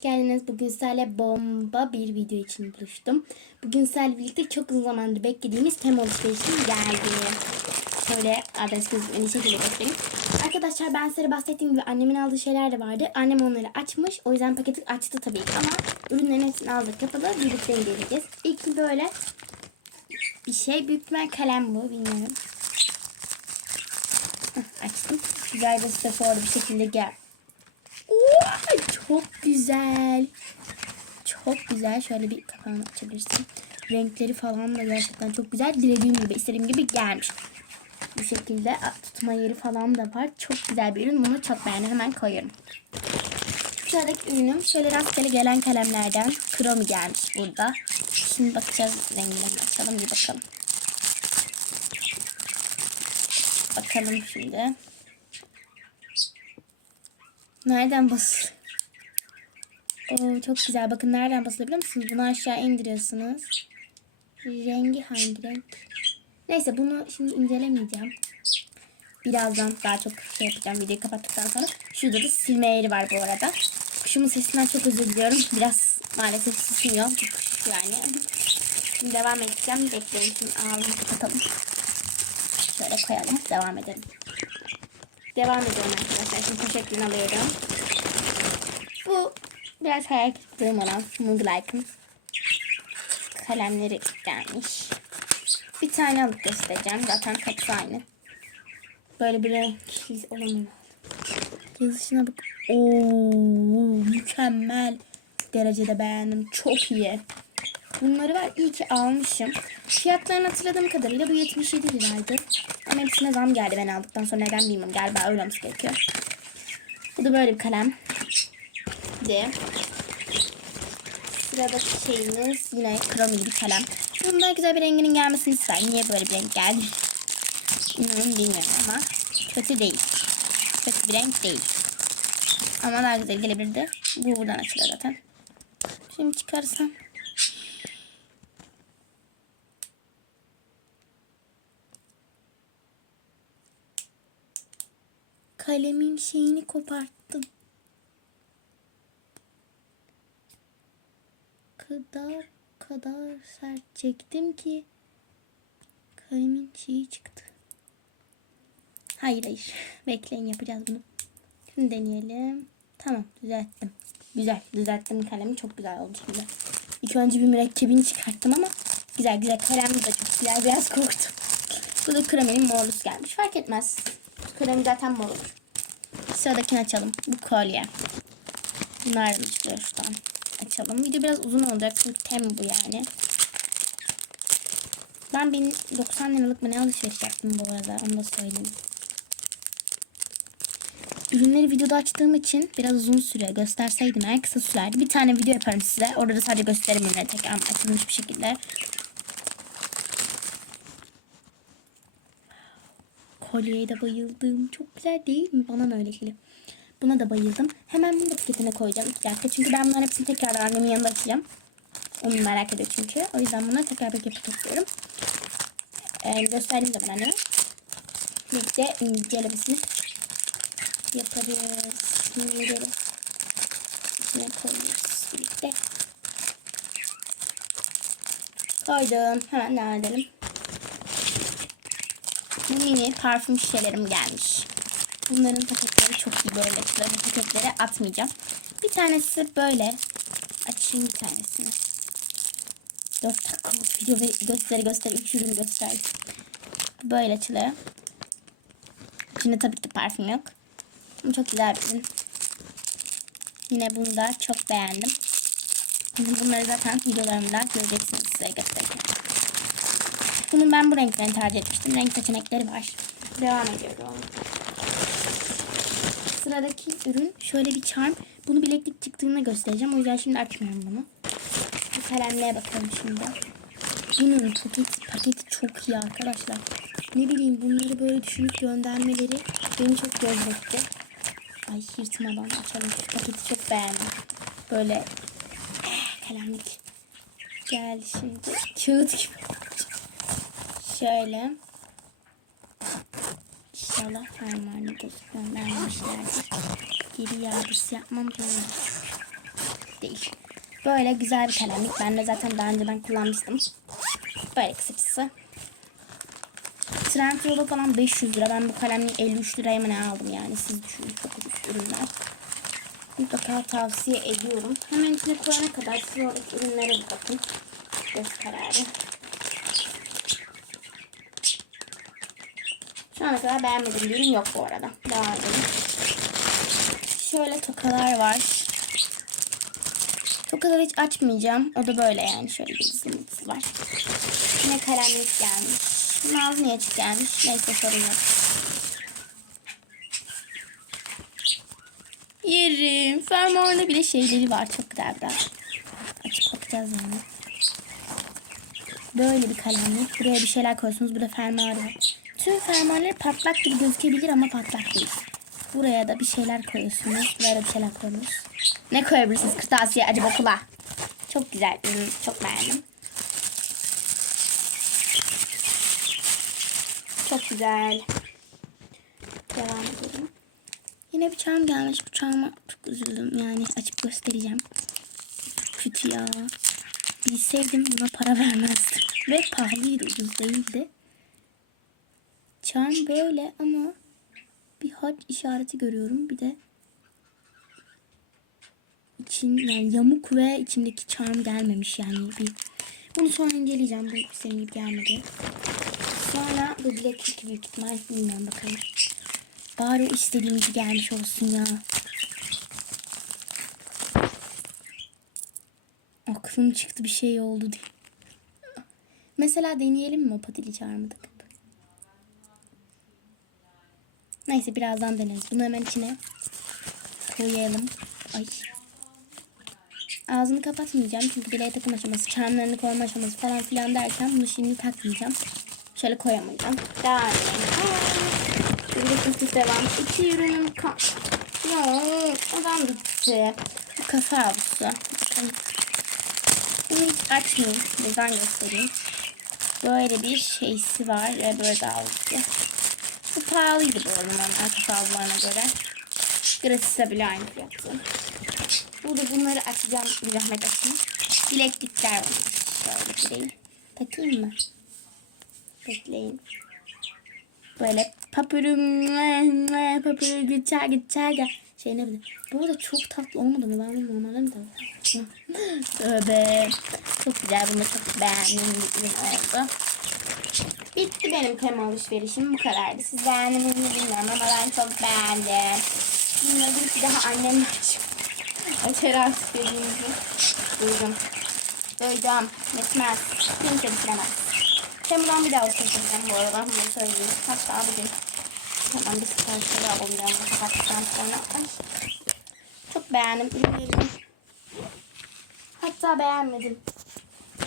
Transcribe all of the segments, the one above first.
geldiniz. Bugün sizlerle bomba bir video için buluştum. Bugün sizlerle birlikte çok uzun zamandır beklediğimiz tem alışverişim geldi. Şöyle adres gözükmeni şekilde göstereyim. Arkadaşlar ben size bahsettiğim gibi annemin aldığı şeyler de vardı. Annem onları açmış. O yüzden paketi açtı tabii ki ama ürünlerin hepsini aldık kapalı. Birlikte inceleyeceğiz. İlk böyle bir şey. Büyük ihtimal kalem bu. Bilmiyorum. Açtım. Güzel bir spor bir şekilde gel. Oo, çok güzel. Çok güzel. Şöyle bir kapağını açabilirsin. Renkleri falan da gerçekten çok güzel. Dilediğim gibi, istediğim gibi gelmiş. Bu şekilde tutma yeri falan da var. Çok güzel bir ürün. Bunu çok beğendim. Hemen koyuyorum. Sıradaki ürünüm şöyle rastgele gelen kalemlerden kromi gelmiş burada. Şimdi bakacağız rengine açalım bir bakalım. Bakalım şimdi. Nereden basılıyor? Oo, çok güzel. Bakın nereden basılıyor musunuz? Bunu aşağı indiriyorsunuz. Rengi hangi renk? Neyse bunu şimdi incelemeyeceğim. Birazdan daha çok şey yapacağım videoyu kapattıktan sonra. Şurada da silme yeri var bu arada. Kuşumun sesinden çok özür diliyorum. Biraz maalesef susmuyor. Kuş yani. Şimdi devam edeceğim. Bekleyin şimdi ağzını kapatalım. Şöyle koyalım. Devam edelim. Devam ediyorum arkadaşlar. Şimdi poşetini alıyorum. Bu biraz hayal kırıklığım olan Smooth Like'ın kalemleri gelmiş. Bir tane alıp göstereceğim. Zaten kapısı aynı. Böyle bir renkli olanı Yazışına bak. Oo, mükemmel derecede beğendim. Çok iyi. Bunları var. İyi ki almışım. Fiyatlarını hatırladığım kadarıyla bu 77 liraydı. Ama hepsine zam geldi ben aldıktan sonra neden bilmiyorum. Galiba öyle olması gerekiyor. Bu da böyle bir kalem. De. Sıradaki şeyimiz yine kromili bir kalem. Bundan güzel bir renginin gelmesini ister. Niye böyle bir renk geldi? Bilmiyorum, bilmiyorum ama kötü değil. Kötü bir renk değil. Ama daha güzel gelebilirdi. Bu buradan açılıyor zaten. Şimdi çıkarsam. Kalemin şeyini koparttım. Kadar kadar sert çektim ki kalemin şeyi çıktı. Hayır hayır. Bekleyin yapacağız bunu. Şimdi deneyelim. Tamam düzelttim. Güzel düzelttim kalemi çok güzel oldu şimdi. İlk önce bir mürekkebini çıkarttım ama güzel güzel kalem de çok güzel biraz korktum. Bu da kremenin morlus gelmiş. Fark etmez. Krem zaten mor olur. Sıradakini açalım. Bu kolye. Bunlardan çıkıyor şuradan. Açalım. Video biraz uzun olacak çünkü tem bu yani. Ben 1090 liralık mı ne alışveriş yaptım bu arada. Onu da söyleyeyim. Ürünleri videoda açtığım için biraz uzun süre gösterseydim eğer kısa sürerdi. Bir tane video yaparım size. Orada da sadece gösteririm ürünleri tekrar açılmış bir şekilde. Kolyeye de bayıldım. Çok güzel değil mi? Bana öyle geliyor? Buna da bayıldım. Hemen bunu da paketine koyacağım. İki dakika. Çünkü ben bunların hepsini tekrar annemin yanında açacağım. Onu merak ediyor çünkü. O yüzden buna tekrar bir paket tutuyorum. Ee, gösterdiğim zaman anneme. Birlikte incelemesini yaparız. Şimdi İçine koyuyoruz birlikte. Koydum. Hemen devam edelim. Mini parfüm şişelerim gelmiş. Bunların paketleri çok iyi böyle. Bu paketleri atmayacağım. Bir tanesi böyle. Açayım bir tanesini. 4 dakika video gösteri gösteri 3 ürün göster. Böyle açılıyor. İçinde tabii ki parfüm yok. Ama çok güzel bir ürün. Yine bunu da çok beğendim. Bunları zaten videolarımda göreceksiniz size göstereceğim. Bunun ben bu renklerini tercih etmiştim. Renk seçenekleri var. Devam ediyorum. Sıradaki ürün şöyle bir charm. Bunu bileklik çıktığında göstereceğim. O yüzden şimdi açmıyorum bunu. Bu kalemliğe bakalım şimdi. Bunun paketi, paketi çok iyi arkadaşlar. Ne bileyim bunları böyle düşünüp göndermeleri beni çok cezbetti. Ay yırtmadan açalım. Paketi çok beğendim. Böyle eh, kalemlik. Gel şimdi. Kağıt gibi. Şöyle. İnşallah parmağını göz göndermişlerdir. Geri yargısı yapmam kalemlik değil. Böyle güzel bir kalemlik. Ben de zaten daha önceden kullanmıştım. Böyle kısacası. Trendyol'da falan 500 lira. Ben bu kalemliği 53 liraya mı ne aldım yani. Siz düşünün. Çok ucuz ürünler. Mutlaka tavsiye ediyorum. Hemen içine koyana kadar siz oradaki ürünlere bir bakın. Göz kararı. Şu ana kadar beğenmediğim bir ürün yok bu arada. Devam edelim. Şöyle tokalar var. Tokaları hiç açmayacağım. O da böyle yani. Şöyle bir zımbırtısı var. Yine kalemlik gelmiş. Ağzı niye açık gelmiş? Neyse sorun yok. Yerim. Fermuarlı bile şeyleri var. Çok güzel biraz. Açıp bakacağız yani. Böyle bir kalemlik. Buraya bir şeyler koyuyorsunuz. Burada fermuar var. Tüm fermuarları patlak gibi gözükebilir ama patlak değil. Buraya da bir şeyler koyuyorsunuz. Böyle bir şeyler koyuyorsunuz. Ne koyabilirsiniz? Kırtasiye acaba okula. Çok güzel ürün. Çok beğendim. Çok güzel. Devam edelim. Yine charm gelmiş. Charm'a çok üzüldüm. Yani açıp göstereceğim. Kötü ya. Bilseydim buna para vermezdim. Ve pahalıydı. Ucuz değildi. Charm böyle ama bir haç işareti görüyorum. Bir de için yani yamuk ve içindeki charm gelmemiş yani bir bunu sonra inceleyeceğim. Bu senin gibi gelmedi. Sonra bu bileklik büyük ihtimal bilmiyorum bakalım. Bari o istediğim gibi gelmiş olsun ya. Aklım çıktı bir şey oldu diye. Mesela deneyelim mi patili çağırmadık? Neyse birazdan deneriz. Bunu hemen içine koyalım. Ay. Ağzını kapatmayacağım çünkü bileğe takım aşaması, çarmlarını koyma aşaması falan filan derken bunu şimdi takmayacağım. Şöyle koyamayacağım. Devam edelim. Bir üst üste varmış. İki ürünüm ka... Ya adam bitti. Bu kafa havlusu. Bakın. Bunu hiç açmayayım. Buradan göstereyim. Böyle bir şeysi var ve böyle havlusu. Bu pahalıydı bu kafa havlularına göre. Gratis'te bile aynı fiyatı. Burada bunları açacağım. Bir zahmet açayım. Bileklikler var. Şöyle gireyim. Takayım mı? Bekleyin. Böyle papürüm papürü güçer güçer gel. Şey ne bileyim. Bu arada çok tatlı olmadı mı? Ben bunu normalde mi tatlı? Tövbe. Çok güzel. Bunu çok beğendiğim bir oldu. Bitti benim krem alışverişim. Bu kadardı. Siz beğendiniz mi bilmiyorum ama ben çok beğendim. Bunları bir daha annemle açıp açar dediğinizi duydum. Duydum. Yetmez. Kimse bitiremez. Temmuz'dan bir daha oturacağım bu arada. Bunu söyleyeyim. Hatta bugün hemen bir siparişleri alacağım. Kapattıktan sonra. Ay. Çok beğendim ürünlerimi. Hatta beğenmedim.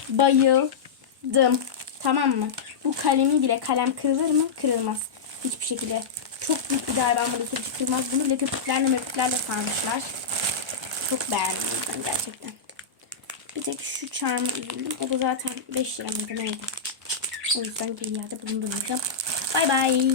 Bayıldım. Tamam mı? Bu kalemi bile kalem kırılır mı? Kırılmaz. Hiçbir şekilde. Çok büyük bir ben burada sürücü kırmaz. Bunu bile köpüklerle möpüklerle sarmışlar. Çok beğendim ben gerçekten. Bir tek şu charm'ı üzüldüm. O da zaten 5 lira mıydı neydi? O yüzden bir yerde bulundurmayacağım. Bay bay.